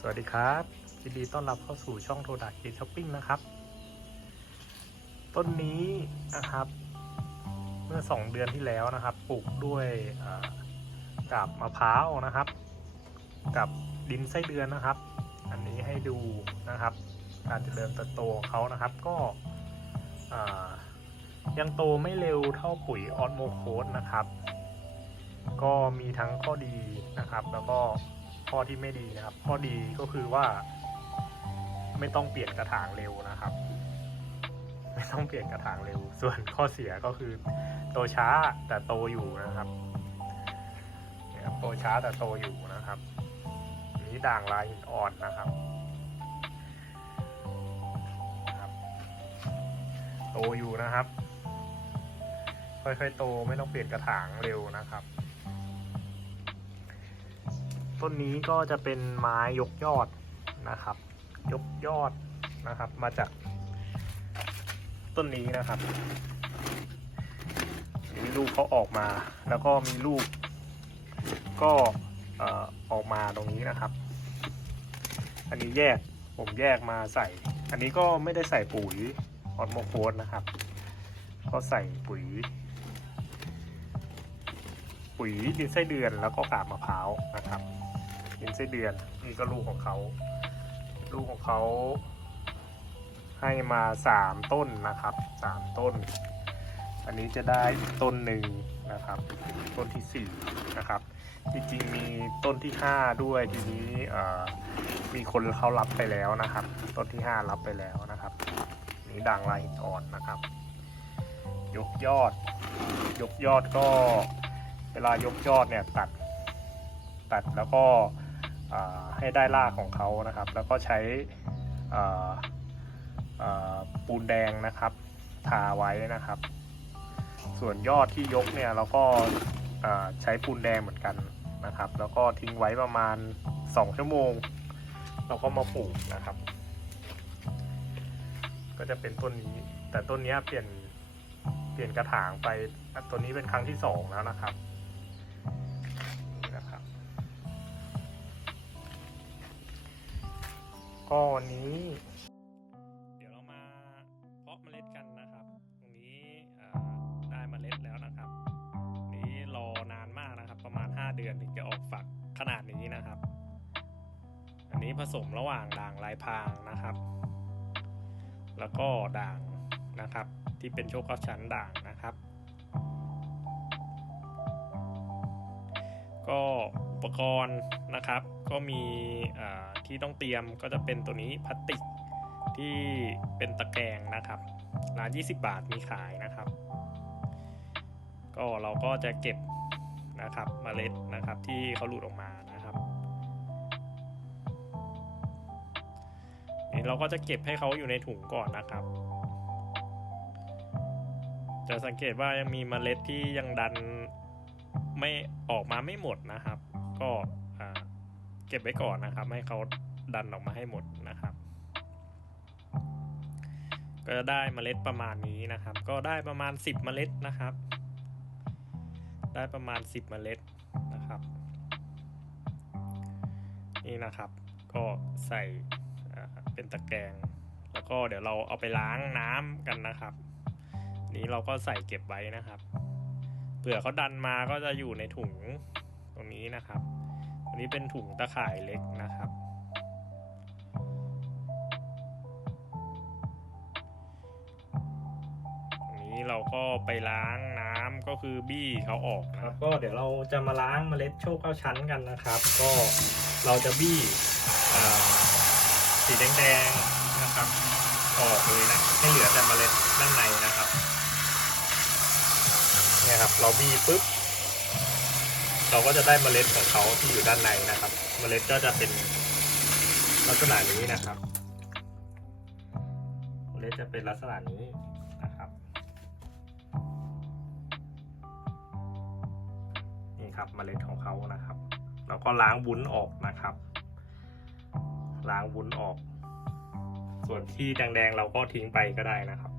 สวัสดีครับยินดีต้อนรับเข้าสู่ช่องโทดักกินช้อปปิ้งนะครับ ต้นนี้นะครับ เมื่อ 2 เดือนที่แล้วนะครับ ปลูกด้วยกาบมะพร้าวนะครับ กับดินไส้เดือนนะครับ อันนี้ให้ดูนะครับ การเจริญเติบโตของเขานะครับ ก็ยังโตไม่เร็วเท่าปุ๋ยออสโมโคสนะครับ ก็มีทั้งข้อดีนะครับ แล้วก็ ข้อที่ไม่ดีนะครับ ข้อดีก็คือว่า ไม่ต้องเปลี่ยนกระถางเร็วนะครับ ไม่ต้องเปลี่ยนกระถางเร็ว ส่วนข้อเสียก็คือ โตช้าแต่โตอยู่นะครับเนี่ยครับโตช้าแต่โตอยู่นะครับนี้ด่างลายหินอ่อนนะครับนะครับโตอยู่นะครับ ค่อยๆโตไม่ต้องเปลี่ยนกระถางเร็วนะครับ ต้นนี้ก็จะเป็นไม้ยกยอดนะครับ ยกยอดนะครับ มาจากต้นนี้นะครับมีลูกเขาออกมา แล้วก็มีลูกก็ออออกมาตรงนี้นะครับ อันนี้แยกผมแยกมาใส่ อันนี้ก็ไม่ได้ใส่ปุ๋ยออดโมโคสนะครับ ก็ใส่ปุ๋ย ปุ๋ยดินไส้เดือนแล้วก็กาบมะพร้าวนะครับ ดินไส้เดือน นี่ก็ลูกของเขา ลูกของเขา ให้มาสามต้นนะครับสามต้น อันนี้จะได้อีกต้นหนึ่งนะครับ ต้นที่สี่นะครับ จริงๆมีต้นที่ห้าด้วยทีนี้มีคนเขารับไปแล้วนะครับ ต้นที่ห้ารับไปแล้วนะครับ นี่ด่างลายหินอ่อนนะครับ ยกยอด ยกยอดก็เวลายกยอดเนี่ยตัดตัดแล้วก็ ให้ได้รากของเขานะครับ แล้วก็ใช้ปูนแดงนะครับ ทาไว้นะครับ ส่วนยอดที่ยกเนี่ยเราก็ใช้ปูนแดงเหมือนกันนะครับ แล้วก็ทิ้งไว้ประมาณ 2 ชั่วโมง เราก็มาปลูกนะครับ ก็จะเป็นต้นนี้ แต่ต้นนี้เปลี่ยนเปลี่ยนกระถางไปตัวนี้เป็นครั้งที่สองแล้วนะครับ ก็วันนี้ เดี๋ยวเรามาเพาะเมล็ดกันนะครับ ตรงนี้ได้เมล็ดแล้วนะครับ นี้รอนานมากนะครับ ประมาณ 5 เดือนถึงจะออกฝักขนาดนี้นะครับ อันนี้ผสมระหว่างด่างลายพรางนะครับ แล้วก็ด่างนะครับ ที่เป็นโชคข้าชั้นด่างนะครับ ก็อุปกรณ์นะครับ ก็มีที่ต้องเตรียมก็จะเป็นตัวนี้พลาสติกที่เป็นตะแกรงนะครับร้าน20 บาทมีขายนะครับ ก็เราก็จะเก็บนะครับเมล็ดนะครับที่เขาหลุดออกมานะครับนี่เราก็จะเก็บให้เขาอยู่ในถุงก่อนนะครับ จะสังเกตว่ายังมีเมล็ดที่ยังดันไม่ออกมาไม่หมดนะครับ ก็ เก็บไว้ก่อนนะครับ ให้เขาดันออกมาให้หมดนะครับ ก็จะได้เมล็ดประมาณนี้นะครับ ก็ได้ประมาณ 10 เมล็ดนะครับ ได้ประมาณ 10 เมล็ดนะครับ นี่นะครับ ก็ใส่เป็นตะแกรงแล้วก็เดี๋ยวเราเอาไปล้างน้ำกันนะครับ นี้เราก็ใส่เก็บไว้นะครับเผื่อเขาดันมาก็จะอยู่ในถุงตรงนี้นะครับ นี้เป็นถุงตะข่ายเล็กนะครับ นี้เราก็ไปล้างน้ำก็คือบี้เขาออกนะครับ ก็เดี๋ยวเราจะมาล้างเมล็ดโชคเก้าชั้นกันนะครับ ก็เราจะบี้สีแดงๆนะครับออกเลยนะให้เหลือแต่เมล็ดด้านในนะครับเนี่ยครับ เราบี้ปุ๊บ เราก็จะได้เมล็ดของเขาที่อยู่ด้านในนะครับ เมล็ดก็จะเป็นลักษณะนี้นะครับ เมล็ดจะเป็นลักษณะนี้นะครับนี่ครับเมล็ดของเขานะครับแล้วก็ล้างวุ้นออกนะครับ ล้างวุ้นออก ส่วนที่แดงๆเราก็ทิ้งไปก็ได้นะครับ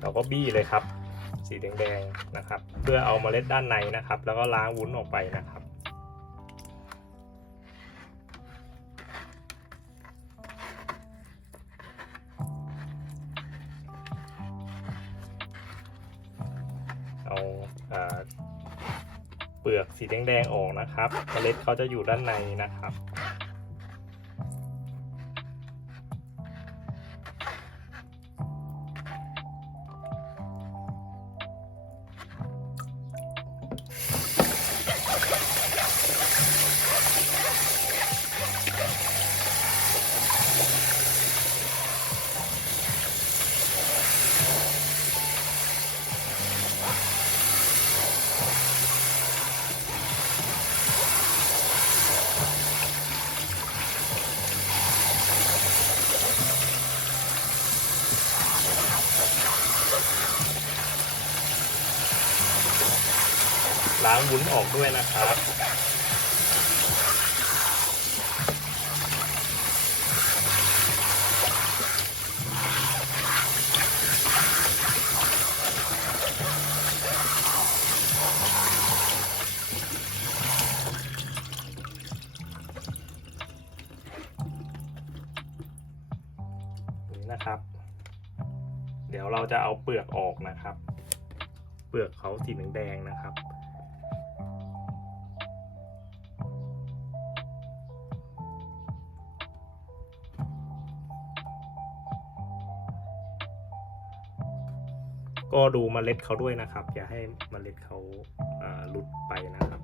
เราก็บี้เลยครับ สีแดงๆนะครับ เพื่อเอาเมล็ดด้านในนะครับ แล้วก็ล้างวุ้นออกไปนะครับ เอาเปลือกสีแดงๆออกนะครับ เมล็ดเขาจะอยู่ด้านในนะครับางวุ้นออกด้วยนะครับนี่นะครับ เดี๋ยวเราจะเอาเปลือกออกนะครับ เปลือกเขาสีแดงๆนะครับ ก็ดูเมล็ดเขาด้วยนะครับ อย่าให้เมล็ดเขาอ่าหลุดไปนะครับ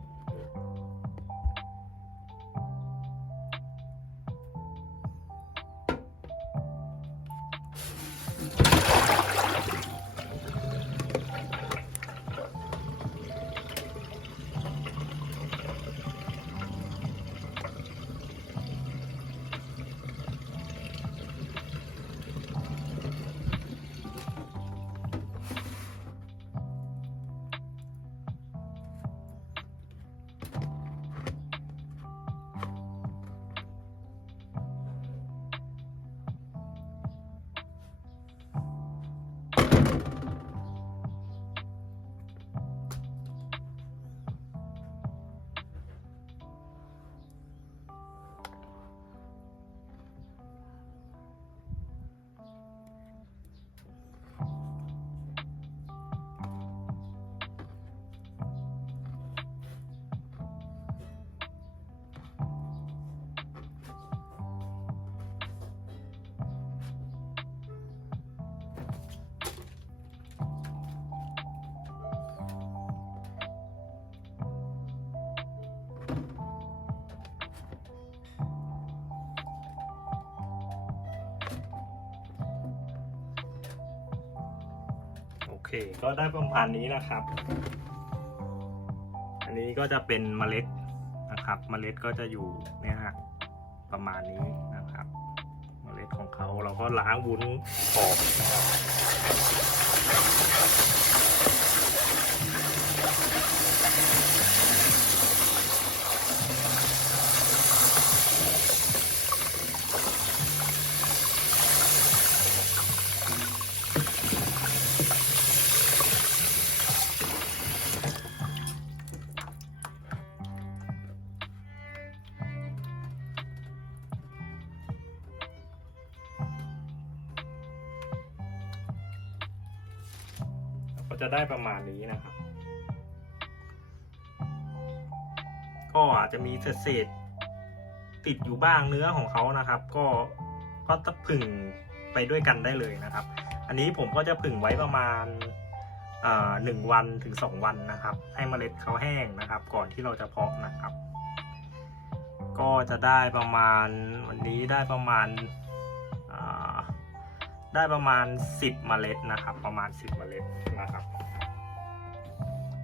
ก็ได้ประมาณนี้นะครับ อันนี้ก็จะเป็นเมล็ดนะครับ เมล็ดก็จะอยู่เนี่ยฮะประมาณนี้นะครับ เมล็ดของเขาเราก็ล้างวุ้นออกนะครับ จะได้ประมาณนี้นะครับ ก็อาจจะมีเศษติดอยู่บ้างเนื้อของเขานะครับ ก็ก็ต้องผึ่งไปด้วยกันได้เลยนะครับ อันนี้ผมก็จะผึ่งไว้ประมาณหนึ่งวันถึงสองวันนะครับ ให้เมล็ดเขาแห้งนะครับ ก่อนที่เราจะเพาะนะครับ ก็จะได้ประมาณวันนี้ได้ประมาณ ได้ประมาณ 10 เมล็ดนะครับ ประมาณ 10 เมล็ดนะครับ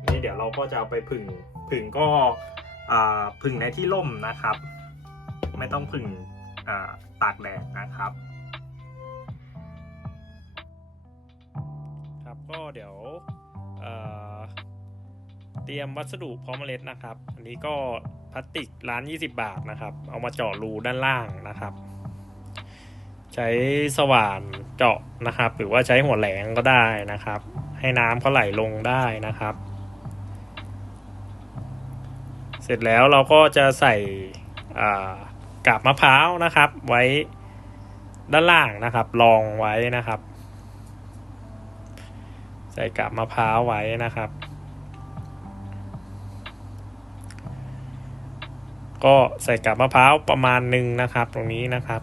นี่เดี๋ยวเราก็จะเอาไปผึ่งผึ่งก็ผึ่งในที่ร่มนะครับ ไม่ต้องผึ่งาตากแดดนะครับ ครับก็เดี๋ยวเตรียมวัสดุพร้อมเมล็ดนะครับ อันนี้ก็พลาสติกร้าน 20 บาทนะครับ เอามาเจาะรูด้านล่างนะครับ ใช้สว่านเจาะนะครับ หรือว่าใช้หัวแหลงก็ได้นะครับ ให้น้ำเขาไหลลงได้นะครับ เสร็จแล้วเราก็จะใส่กาบมะพร้าวนะครับ ไว้ด้านล่างนะครับรองไว้นะครับ ใส่กาบมะพร้าวไว้นะครับ ก็ใส่กาบมะพร้าวประมาณหนึ่งนะครับ ตรงนี้นะครับ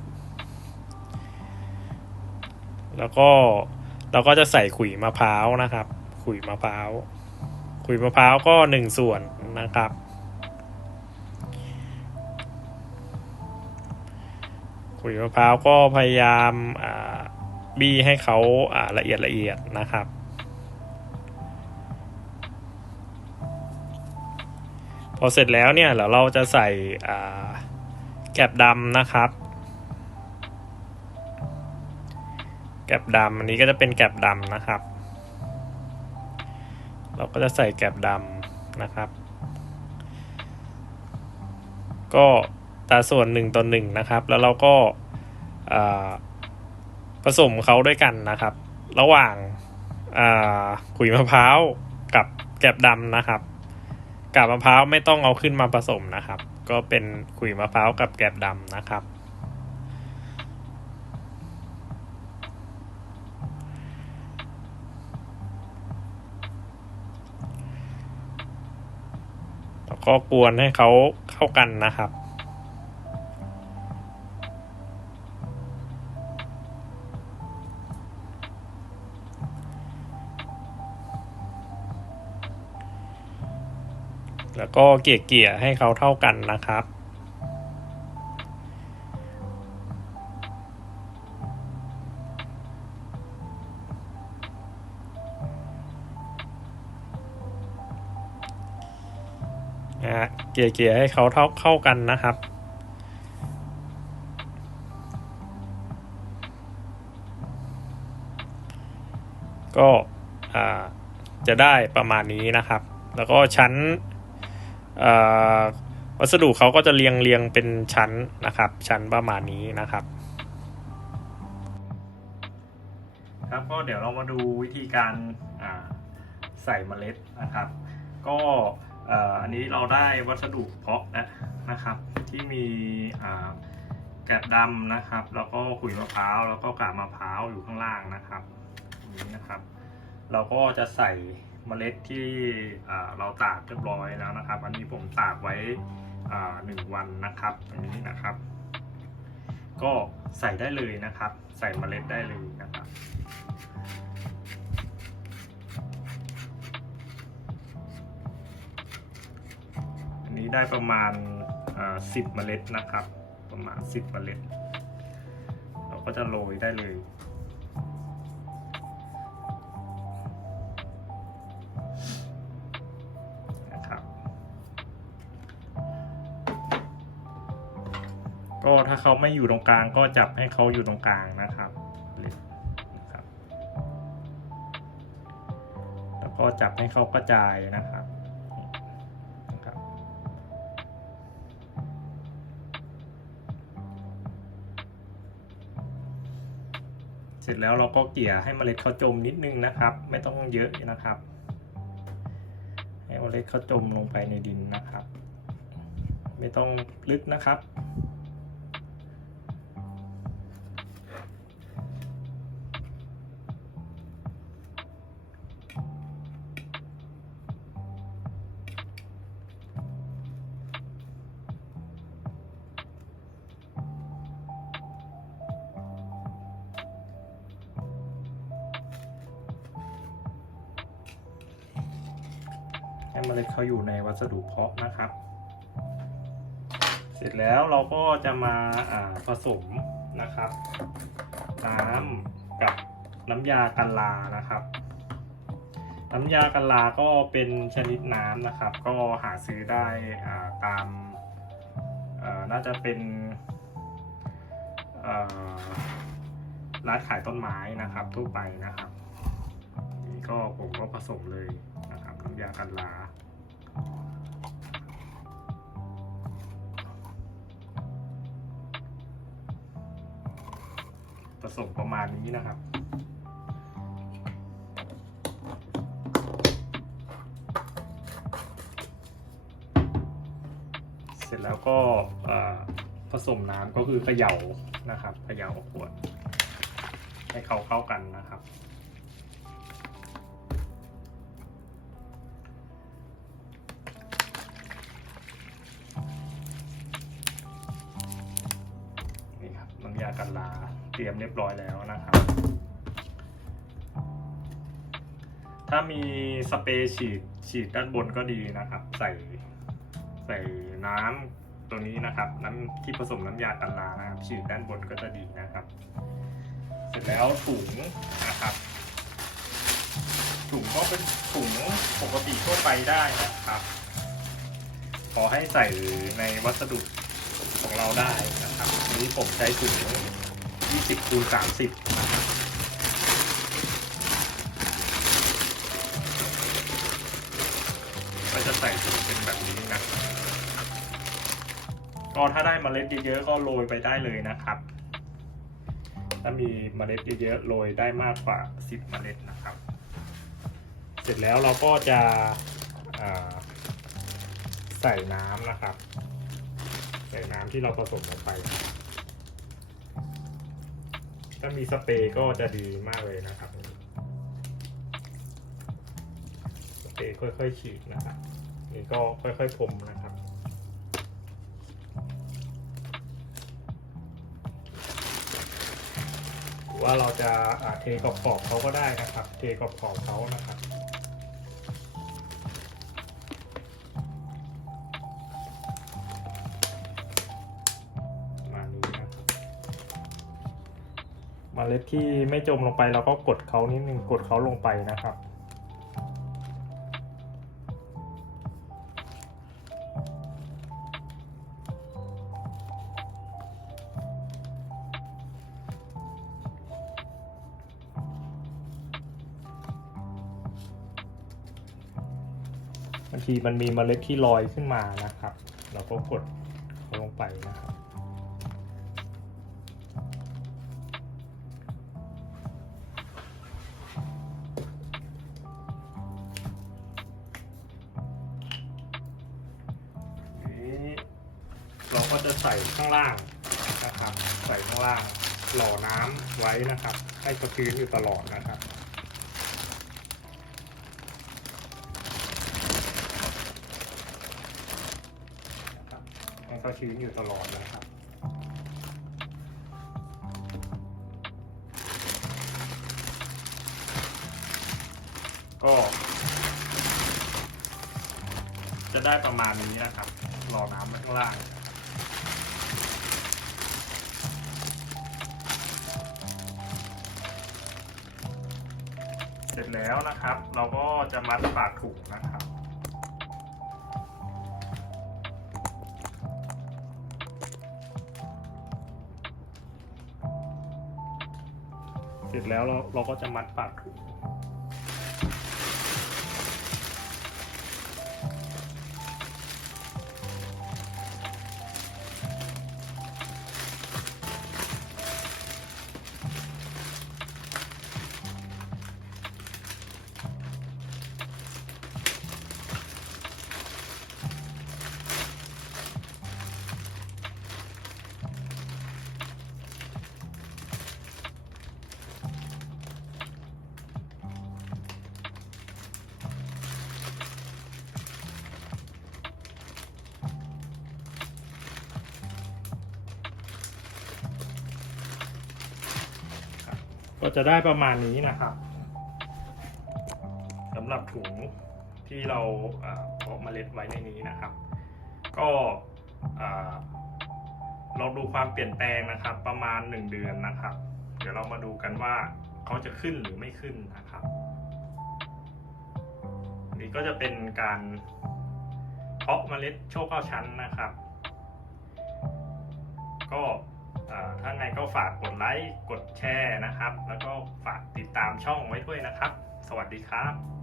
แล้วก็เราก็จะใส่ขุยมะพร้าวนะครับ ขุยมะพร้าว ขุยมะพร้าวก็หนึ่งส่วนนะครับ ขุยมะพร้าวก็พยายามบี้ให้เขาละเอียดละเอียดนะครับ พอเสร็จแล้วเนี่ยเดี๋ยวเราจะใส่แกบดำนะครับ แกบดำอันนี้ก็จะเป็นแกบดำนะครับ เราก็จะใส่แกบดำนะครับ ก็ตาส่วนหนึ่งต่อหนึ่งนะครับ แล้วเราก็ผสมเขาด้วยกันนะครับ ระหว่างขุยมะพร้าวกับแกบดำนะครับกาบมะพร้าวไม่ต้องเอาขึ้นมาผสมนะครับ ก็เป็นขุยมะพร้าวกับแกบดำนะครับ ก็กวนให้เขาเข้ากันนะครับ แล้วก็เกี่ยเกี่ยให้เขาเท่ากันนะครับ เกี่ยๆให้เขาเท่าเข้ากันนะครับก็จะได้ประมาณนี้นะครับ แล้วก็ชั้นวัสดุเขาก็จะเรียงเรียงเป็นชั้นนะครับ ชั้นประมาณนี้นะครับ ครับก็เดี๋ยวเรามาดูวิธีการาใส่เมล็ดนะครับ ก็ อันนี้เราได้วัสดุเพาะแล้วนะครับ ที่มีแกะดำนะครับ แล้วก็ขุยมะพร้าวแล้วก็กาบมะพร้าวอยู่ข้างล่างนะครับนี้นะครับ เราก็จะใส่เมล็ดที่เราตากเรียบร้อยแล้วนะครับ อันนี้ผมตากไว้หนึ่งวันนะครับอย่างนี้นะครับ ก็ใส่ได้เลยนะครับ ใส่เมล็ดได้เลยนะครับ ได้ประมาณสิบเมล็ดนะครับ ประมาณสิบเมล็ด เราก็จะโรยได้เลยนะครับก็ถ้าเขาไม่อยู่ตรงกลางก็จับให้เขาอยู่ตรงกลางนะครับนะครับแล้วก็จับให้เขากระจายนะครับ สร็จแล้วเราก็เกลี่ยให้เมล็ดเขาจมนิดนึงนะครับ ไม่ต้องเยอะนะครับ ให้เมล็ดเขาจมลงไปในดินนะครับ ไม่ต้องลึกนะครับ ให้เมล็ดเขาอยู่ในวัสดุเพาะนะครับ เสร็จแล้วเราก็จะมาาผสมนะครับ น้ำกับน้ำยากันลานะครับ น้ำยากันลาก็เป็นชนิดน้ำนะครับ ก็หาซื้อได้าตามาน่าจะเป็นร้านขายต้นไม้นะครับทั่วไปนะครับ นี่ก็ผมก็ผสมเลยนะครับน้ำยากันลา สมประมาณนี้นะครับ เสร็จแล้วก็ผสมน้ำก็คือเขย่านะครับเขย่าขวด ให้เขาเข้ากันนะครับ ร้อยแล้วนะครับ ถ้ามีสเปรย์ฉีดฉีดด้านบนก็ดีนะครับ ใส่ใส่น้ำตัวนี้นะครับน้ำที่ผสมน้ำยากันลานะครับ ฉีดด้านบนก็จะดีนะครับ เสร็จแล้วถุงนะครับถุงก็เป็นถุงปกติทั่วไปได้นะครับ ขอให้ใส่ในวัสดุของเราได้นะครับอันนี้ผมใช้ถุง 20คูณ30นะครับก็จะใส่ถุงเป็นแบบนี้นะก็ถ้าได้เมล็ดเยอะๆก็โรยไปได้เลยนะครับ ถ้ามีเมล็ดเยอะๆโรยได้มากกว่า 10 เมล็ดนะครับ เสร็จแล้วเราก็จะใส่น้ำนะครับ ใส่น้ำที่เราผสมลงไปามีสเปรย์ก็จะดีมากเลยนะครับ สเปรย์ค่อยๆฉีดนะครับ นี่ก็ค่อยๆพรมนะครับว่าเราจะอ่าเทขอบเขาก็ได้นะครับ เทขอบๆเขานะครับ เมล็ดที่ไม่จมลงไปเราก็กดเขานิดนึงกดเขาลงไปนะครับ บางทีมันมีเมล็ดที่ลอยขึ้นมานะครับ เราก็กดเขาลงไปนะครับ ส่ข้างล่างนะครับ ใส่ข้างล่างหล่อน้ำไว้นะครับ ให้กระชื้นอยู่ตลอดนะครับนะครับให้เขาชื้นอยู่ตลอดนะครับก็จะได้ประมาณนี้นะครับ รอน้ำไว้ข้างล่าง แล้วนะครับ เราก็จะมัดปากถุงนะครับ เสร็จแล้วเราเราก็จะมัดปากถุง ก็จะได้ประมาณนี้นะครับสำหรับถุงที่เราอ่าเพาะเมล็ดไว้ในนี้นะครับ ก็อ่าเราดูความเปลี่ยนแปลงนะครับ ประมาณ 1 เดือนนะครับ เดี๋ยวเรามาดูกันว่าเขาจะขึ้นหรือไม่ขึ้นนะครับ นี่ก็จะเป็นการเพาะเมล็ดโชคเก้าชั้นนะครับ ก็ ถ้าไงก็ฝากกดไลค์ กดแชร์นะครับ แล้วก็ฝากติดตามช่องไว้ด้วยนะครับ สวัสดีครับ